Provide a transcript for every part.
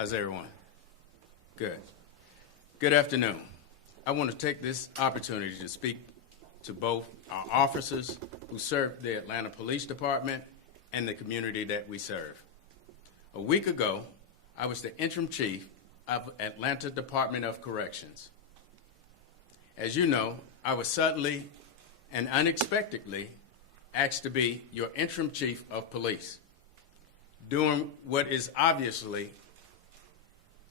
How's everyone? Good. Good afternoon. I want to take this opportunity to speak to both our officers who serve the Atlanta Police Department and the community that we serve. A week ago, I was the interim chief of Atlanta Department of Corrections. As you know, I was suddenly and unexpectedly asked to be your interim chief of police during what is obviously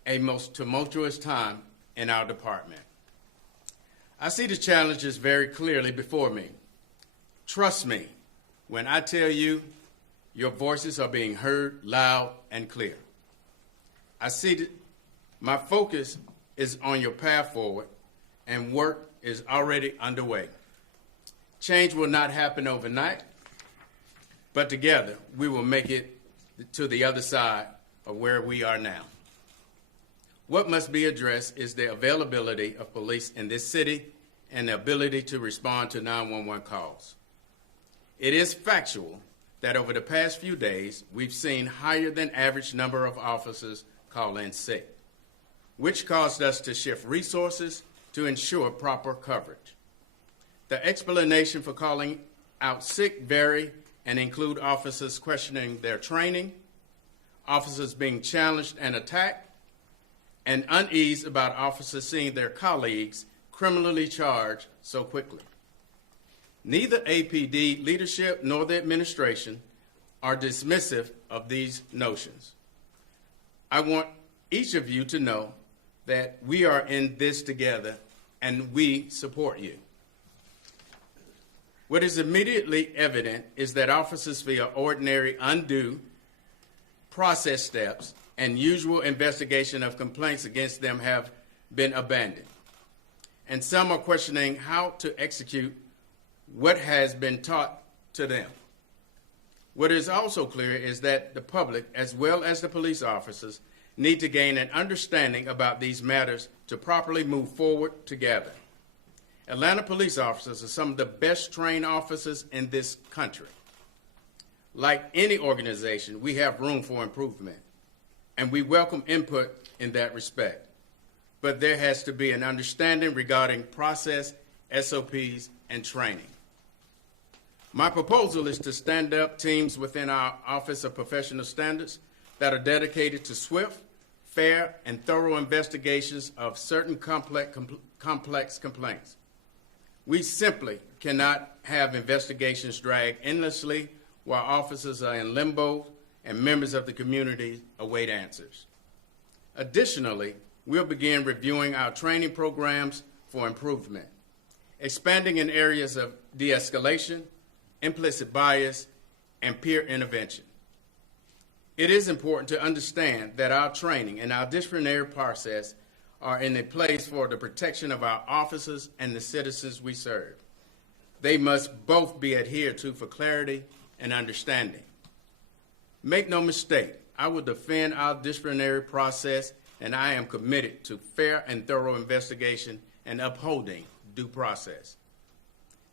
a most tumultuous time in our department. I see the challenges very clearly before me. Trust me when I tell you your voices are being heard loud and clear. I see that my focus is on your path forward and work is already underway. Change will not happen overnight, but together we will make it to the other side of where we are now. What must be addressed is the availability of police in this city and the ability to respond to 911 calls. It is factual that over the past few days, we've seen higher than average number of officers call in sick, which caused us to shift resources to ensure proper coverage. The explanation for calling out sick vary and include officers questioning their training, officers being challenged and attacked, and unease about officers seeing their colleagues criminally charged so quickly. Neither APD leadership nor the administration are dismissive of these notions. I want each of you to know that we are in this together and we support you. What is immediately evident is that officers feel ordinary, undue process steps and usual investigation of complaints against them have been abandoned. And some are questioning how to execute what has been taught to them. What is also clear is that the public, as well as the police officers, need to gain an understanding about these matters to properly move forward together. Atlanta police officers are some of the best trained officers in this country. Like any organization, we have room for improvement, and we welcome input in that respect. But there has to be an understanding regarding process, SOPs, and training. My proposal is to stand up teams within our Office of Professional Standards that are dedicated to swift, fair, and thorough investigations of certain complex complaints. We simply cannot have investigations drag endlessly while officers are in limbo and members of the community await answers. Additionally, we'll begin reviewing our training programs for improvement, expanding in areas of de-escalation, implicit bias, and peer intervention. It is important to understand that our training and our disciplinary process are in a place for the protection of our officers and the citizens we serve. They must both be adhered to for clarity and understanding. Make no mistake, I will defend our disciplinary process, and I am committed to fair and thorough investigation and upholding due process.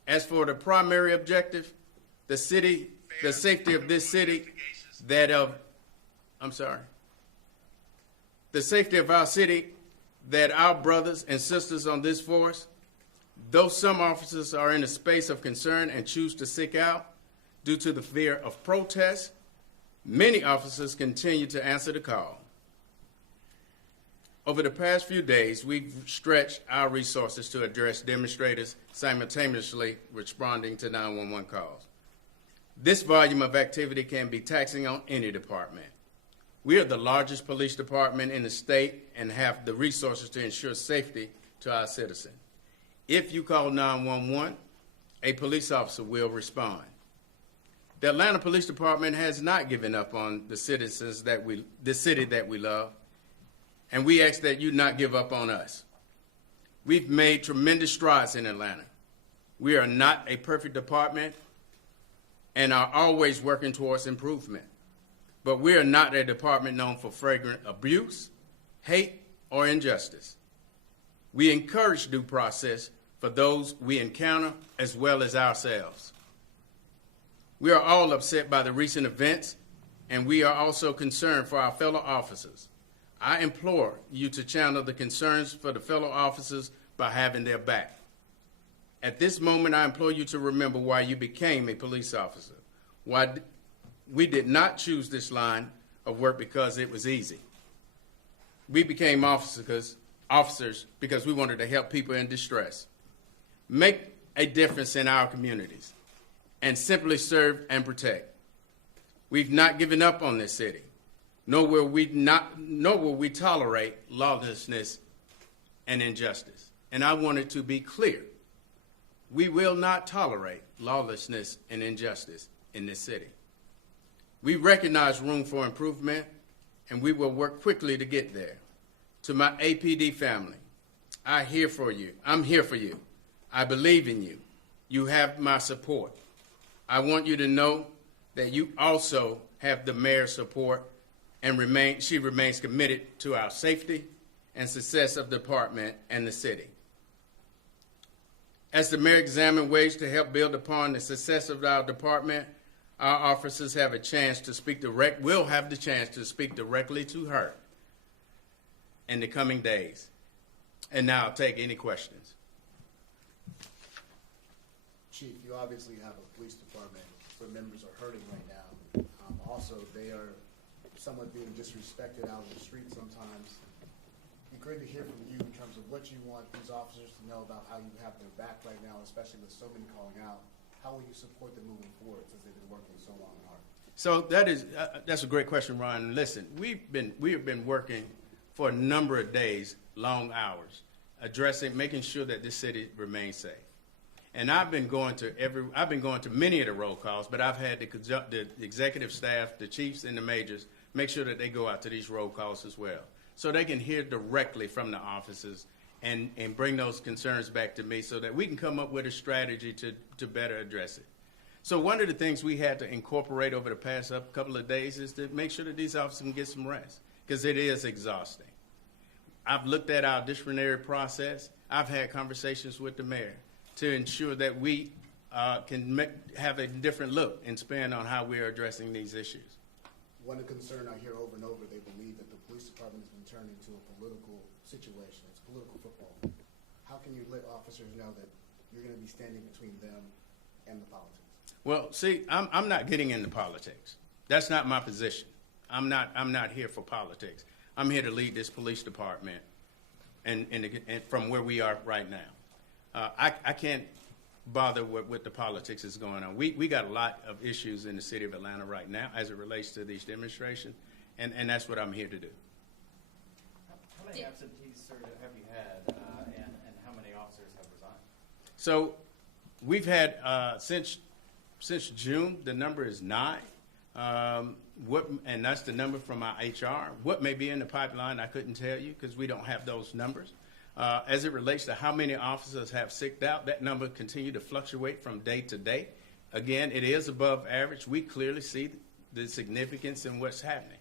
As for the primary objective, the safety of this city, the safety of our city, that our brothers and sisters on this force, though some officers are in a space of concern and choose to seek out due to the fear of protest, many officers continue to answer the call. Over the past few days, we've stretched our resources to address demonstrators simultaneously responding to 911 calls. This volume of activity can be taxing on any department. We are the largest police department in the state and have the resources to ensure safety to our citizens. If you call 911, a police officer will respond. The Atlanta Police Department has not given up on the citizens the city that we love, and we ask that you not give up on us. We've made tremendous strides in Atlanta. We are not a perfect department and are always working towards improvement. But we are not a department known for flagrant abuse, hate, or injustice. We encourage due process for those we encounter as well as ourselves. We are all upset by the recent events, and we are also concerned for our fellow officers. I implore you to channel the concerns for the fellow officers by having their back. At this moment, I implore you to remember why you became a police officer. Why we did not choose this line of work because it was easy. We became officers because we wanted to help people in distress, make a difference in our communities, and simply serve and protect. We've not given up on this city, nor will we tolerate lawlessness and injustice. And I want it to be clear. We will not tolerate lawlessness and injustice in this city. We recognize room for improvement, and we will work quickly to get there. To my APD family, I'm here for you. I believe in you. You have my support. I want you to know that you also have the mayor's support, and she remains committed to our safety and success of the department and the city. As the mayor examines ways to help build upon the success of our department, our officers will have the chance to speak directly to her in the coming days. And now I'll take any questions. Chief, you obviously have a police department where members are hurting right now. Also, they are somewhat being disrespected out in the street sometimes. It'd be great to hear from you in terms of what you want these officers to know about how you have their back right now, especially with so many calling out. How will you support them moving forward since they've been working so long and hard? So that's a great question, Ron. Listen, we have been working for a number of days, long hours, making sure that this city remains safe. And I've been going to many of the roll calls, but I've had the executive staff, the chiefs and the majors, make sure that they go out to these roll calls as well, so they can hear directly from the officers and bring those concerns back to me so that we can come up with a strategy to better address it. So one of the things we had to incorporate over the past couple of days is to make sure that these officers can get some rest, because it is exhausting. I've looked at our disciplinary process. I've had conversations with the mayor to ensure that we can have a different look and spin on how we are addressing these issues. One concern I hear over and over, they believe that the police department has been turned into a political situation. It's political football. How can you let officers know that you're going to be standing between them and the politics? Well, see, I'm not getting into politics. That's not my position. I'm not here for politics. I'm here to lead this police department and from where we are right now. I can't bother with the politics that's going on. We got a lot of issues in the city of Atlanta right now as it relates to these demonstrations, and that's what I'm here to do. How many absentees, sir, have you had, and how many officers have resigned? So we've had, since June, the number is 9. And that's the number from our HR. What may be in the pipeline, I couldn't tell you because we don't have those numbers. As it relates to how many officers have sicked out, that number continue to fluctuate from day to day. Again, it is above average. We clearly see the significance in what's happening.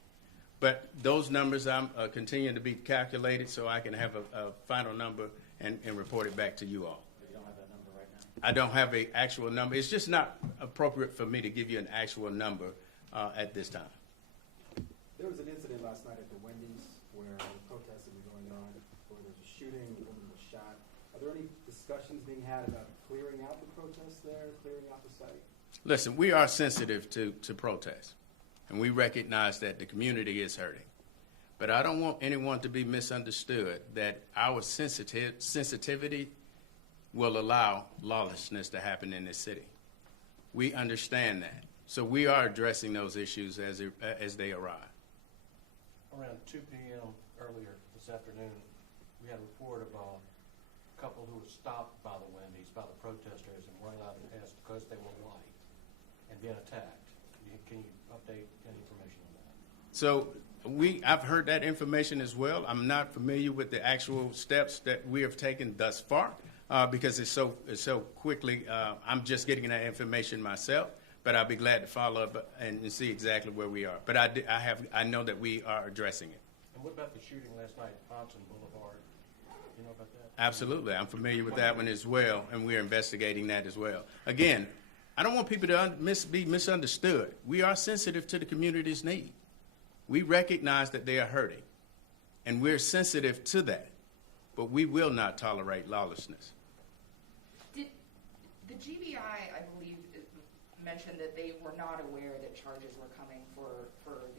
But those numbers I'm continuing to be calculated so I can have a final number and report it back to you all. You don't have that number right now? I don't have an actual number. It's just not appropriate for me to give you an actual number at this time. There was an incident last night at the Wendy's where protests have been going on, where there was a shooting, a woman was shot. Are there any discussions being had about clearing out the protests there, clearing out the site? Listen, we are sensitive to protests, and we recognize that the community is hurting. But I don't want anyone to be misunderstood that our sensitivity will allow lawlessness to happen in this city. We understand that. So we are addressing those issues as they arrive. Around 2 p.m. earlier this afternoon, we had a report of a couple who were stopped by the Wendy's, by the protesters, and weren't allowed to pass because they were white and being attacked. Can you update any information on that? So I've heard that information as well. I'm not familiar with the actual steps that we have taken thus far because it's so quickly. I'm just getting that information myself. But I'll be glad to follow up and see exactly where we are. But I know that we are addressing it. And what about the shooting last night at Ponson Boulevard? You know about that? Absolutely. I'm familiar with that one as well, and we're investigating that as well. Again, I don't want people to be misunderstood. We are sensitive to the community's need. We recognize that they are hurting. And we're sensitive to that, but we will not tolerate lawlessness. Did the GBI, I believe, mentioned that they were not aware that charges were coming for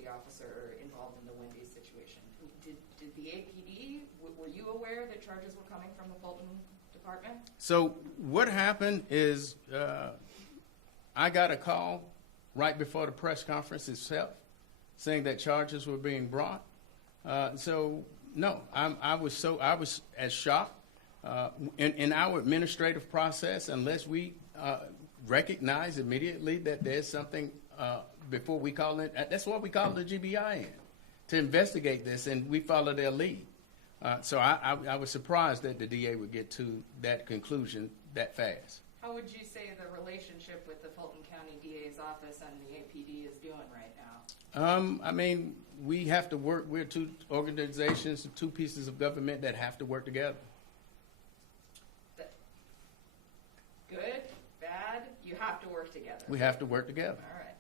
the officer involved in the Wendy's situation? Did the APD, were you aware that charges were coming from the Fulton department? So what happened is I got a call right before the press conference itself saying that charges were being brought. So no, I was as shocked in our administrative process unless we recognize immediately that there's something before we call it. That's why we call the GBI in to investigate this, and we follow their lead. So I was surprised that the DA would get to that conclusion that fast. How would you say the relationship with the Fulton County DA's office and the APD is doing right now? I mean, we have to work. We're two organizations, two pieces of government that have to work together. Good, bad, you have to work together. We have to work together. All right.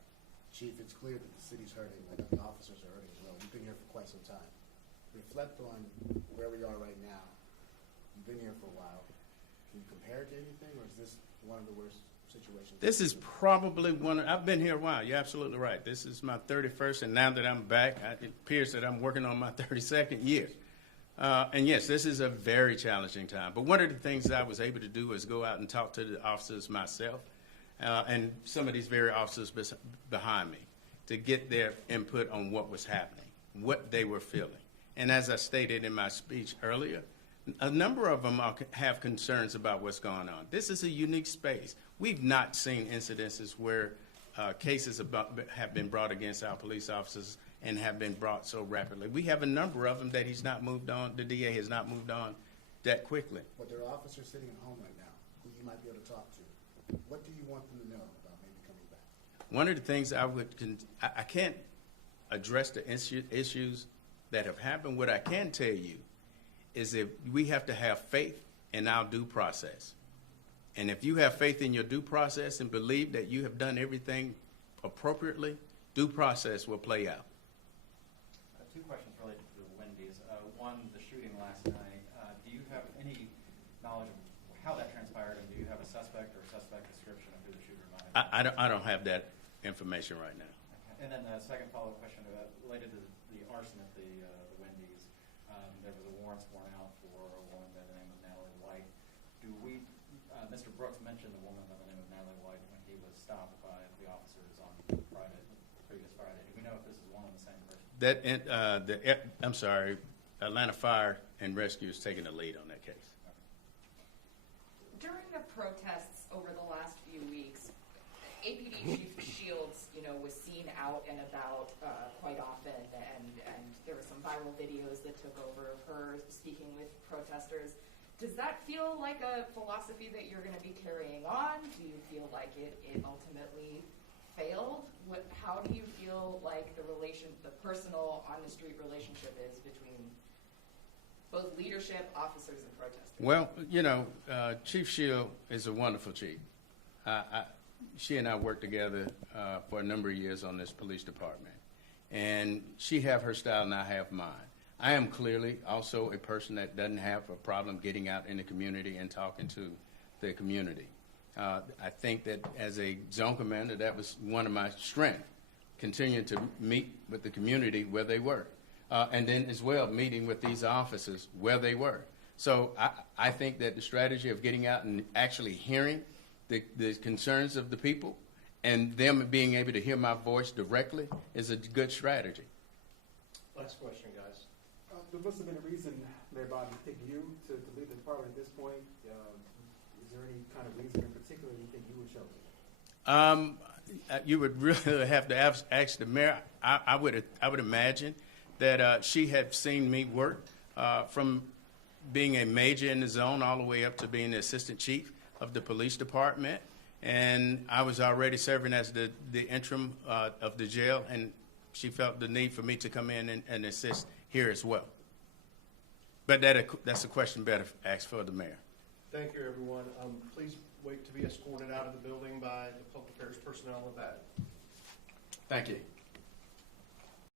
Chief, it's clear that the city's hurting, like the officers are hurting as well. You've been here for quite some time. Reflect on where we are right now. You've been here for a while. Can you compare it to anything, or is this one of the worst situations? This is probably I've been here a while. You're absolutely right. This is my 31st, and now that I'm back, it appears that I'm working on my 32nd year. And yes, this is a very challenging time. But one of the things I was able to do is go out and talk to the officers myself and some of these very officers behind me to get their input on what was happening, what they were feeling. And as I stated in my speech earlier, a number of them have concerns about what's going on. This is a unique space. We've not seen incidences where cases have been brought against our police officers and have been brought so rapidly. We have a number of them that he's not moved on, the DA has not moved on that quickly. But there are officers sitting at home right now who you might be able to talk to. What do you want them to know about maybe coming back? One of the things I can't address the issues that have happened. What I can tell you is that we have to have faith in our due process. And if you have faith in your due process and believe that you have done everything appropriately, due process will play out. Two questions related to the Wendy's. One, the shooting last night. Do you have any knowledge of how that transpired, and do you have a suspect or suspect description of who the shooter might have been? I don't have that information right now. Okay. And then the second follow-up question related to the arson at the Wendy's. There was a warrant sworn out for a woman by the name of Natalie White. Mr. Brooks mentioned the woman by the name of Natalie White when he was stopped by the officers on previous Friday. Do we know if this is one and the same person? I'm sorry, Atlanta Fire and Rescue is taking the lead on that case. During the protests over the last few weeks, APD Chief Shields, was seen out and about quite often, and there were some viral videos that took over of her speaking with protesters. Does that feel like a philosophy that you're going to be carrying on? Do you feel like it ultimately failed? How do you feel like the personal on-the-street relationship is between both leadership, officers, and protesters? Well, Chief Shield is a wonderful chief. She and I worked together for a number of years on this police department. And she have her style and I have mine. I am clearly also a person that doesn't have a problem getting out in the community and talking to the community. I think that as a zone commander, that was one of my strengths, continuing to meet with the community where they were. And then as well, meeting with these officers where they were. So I think that the strategy of getting out and actually hearing the concerns of the people and them being able to hear my voice directly is a good strategy. Last question, guys. There must have been a reason, Mayor Bob, you think you to leave the department at this point. Is there any kind of reason in particular you think you would show? You would really have to ask the mayor. I would imagine that she had seen me work from being a major in the zone all the way up to being the assistant chief of the police department, and I was already serving as the interim of the jail, and she felt the need for me to come in and assist here as well. But that's a question better asked for the mayor. Thank you, everyone. Please wait to be escorted out of the building by the public affairs personnel in the back. Thank you.